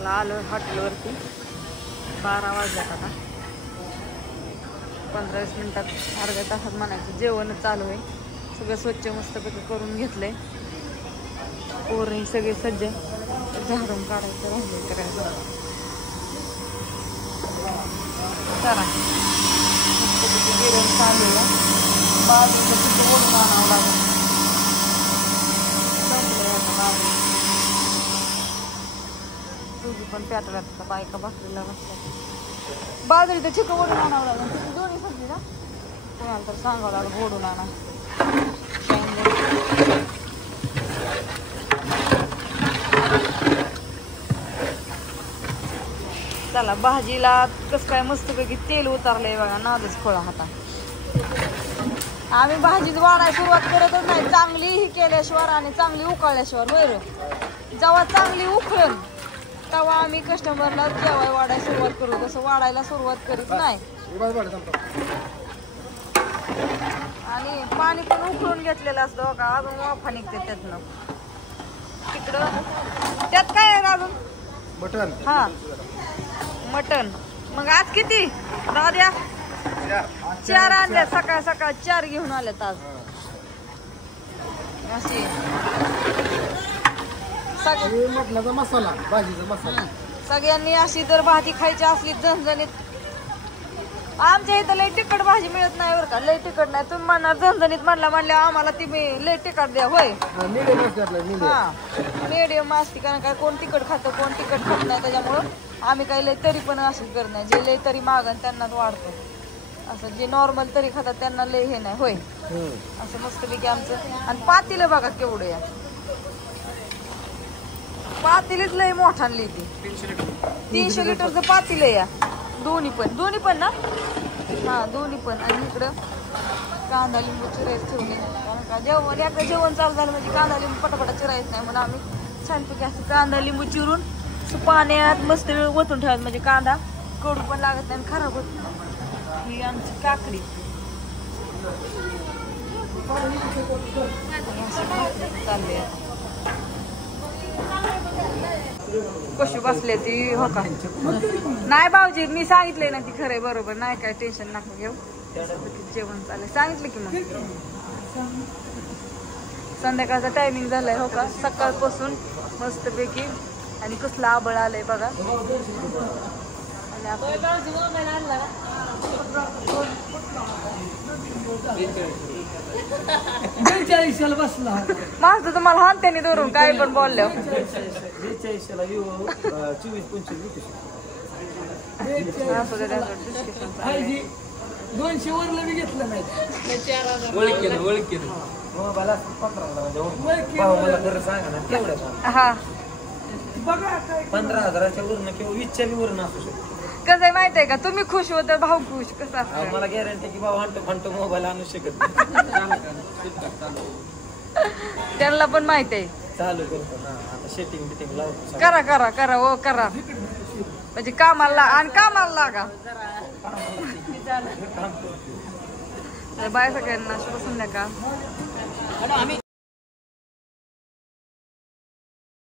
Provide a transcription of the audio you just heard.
चला आलो हॉटेलवरती 12 वाजल्यात आता 15-20 मिनिटात अर्ध्या तासात म्हणायचं जेवण चालू आहे सगळं स्वच्छ मस्तपैकी करून घेतलंय पोरही सगळे सज्ज झाडून काढायचं राहिले करायचं चला मस्तपैकी जेवण चालू आहे बाजूचं तिथं ओढून आणावं लागेल तुझी पण प्याटला बायका भाकरीला बसतात बाजरीचं चिकन ओढून आणावं लागेल तुझी दोन्ही सब्जी ना कोणाला तर सांगावं लागेल ओढून आणा चला भाजीला कसं काय मस्तपैकी तेल उतारलंय बघा नादच खोळा हाता आम्ही भाजीच वाढायला सुरुवात करतच नाही चांगली ही केल्याशिवाय आणि चांगली उकळल्याशिवाय बरं जेव्हा चांगली उकळून तेव्हा आम्ही कस्टमरला जेवाय वाढायला सुरुवात करू तसं वाढायला सुरुवात करीत नाही आणि पाणी पण उकळून घेतलेलं असतं का अजून वाफा निघते त्यातनं तिकडं त्यात काय आहे अजून मटन हा मटन मग आज किती दाद्या 4 आणल्या सकाळ सकाळ 4 घेऊन आल्यात आज अशी मटणाचा मसाला भाजीचा मसाला सगळ्यांनी अशी जर भाजी खायची असली झणझणीत आमच्या इथं लय तिखट भाजी मिळत नाही बरं का लय तिखट नाही तुम्ही म्हणणार झणझणीत म्हणल्या आम्हाला ती लय तिखट द्या होय हा मीडियम असते कारण काय कोण तिखट खातं कोण तिखट खात नाही त्याच्यामुळं आम्ही काही लय तरी पण अशी करत नाही जे लय तरी मागन त्यांनाच वाढतो असं जे नॉर्मल तरी खातात त्यांना लय हे नाही होय असं मस्तपैकी आमचं आणि पातीला बघा केवढं या पातीलीच लय मोठा आणली ती 300 लिटरचं पातील या दोन्ही पण ना हा दोन्ही पण आणि इकडं कांदा लिंबू चिरायच ठेवले कारण का जेवण एकदा जेवण चालू झालं म्हणजे कांदा लिंबू पटापटा चिरायच नाही म्हणून आम्ही छानपैकी असं कांदा लिंबू चिरून पाण्यात मस्त ओतून ठेवायचं म्हणजे कांदा कडू पण लागत नाही आणि खराब होत नाही ही आमची काकडी चालले कशी बसले ती हो का नाही भाऊजी मी सांगितलंय ना ती खरंय बरोबर नाही काय टेन्शन नका घेऊ जेवण चाललंय सांगितलं की मग संध्याकाळचा टायमिंग झालाय हो का सकाळपासून मस्तपैकी आणि कसला आबळ आलंय बघा आणि माझं तुम्हाला हानत्याने धरून काय पण बोलल्या 200 वरला मी घेतलं नाही हा 15,000च्या वरनं किंवा 20च्या वरनं असू शकतो कसं आहे माहित आहे का तुम्ही खुश होता भाऊ खुश कसं असतं मला गॅरंटी की भाऊ हंटो मोबाईल आणू शकत त्यांना पण माहित आहे चालू करतो ना आता सेटिंग बिटिंग लावतो करा ओ करा म्हणजे कामाला आणि कामाला लागा बाय सगळ्यांना शुभ संध्याकाळ